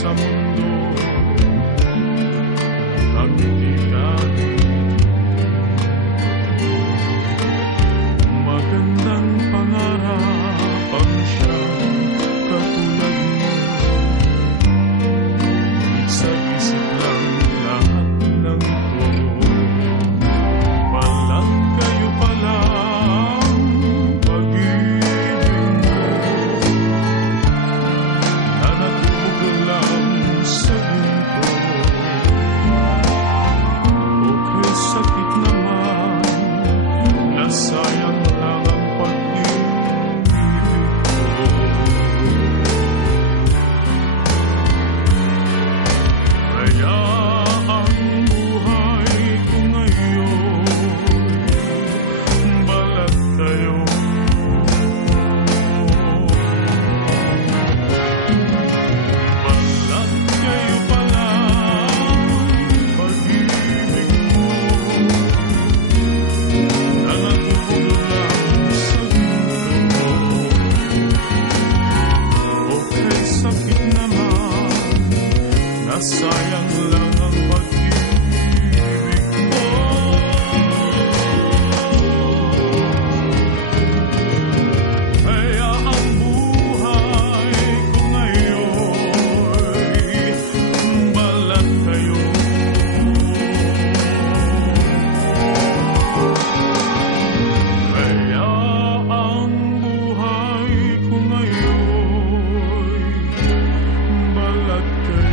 sa mundo ang tirahin. Magandang pangarap ang siyang katulad mo. Isip-isip lang lahat ng to. Balat kayo pala ang pag-ibig mo. Nanatubog lang sa ginto. Okay, sakit naman, nasayang lang ang pag-ibig ko. Kaya ang buhay ko ngayon, balat kayo. Balat kayo pala ang pag-ibig mo. Nanatubog lang sa ginto. Okay, sakit naman, nasayang lang ang pag-ibig ko. Kaya ang buhay ko ngayon, balat kayo. Kaya ang buhay ko ngayon, balat kayo.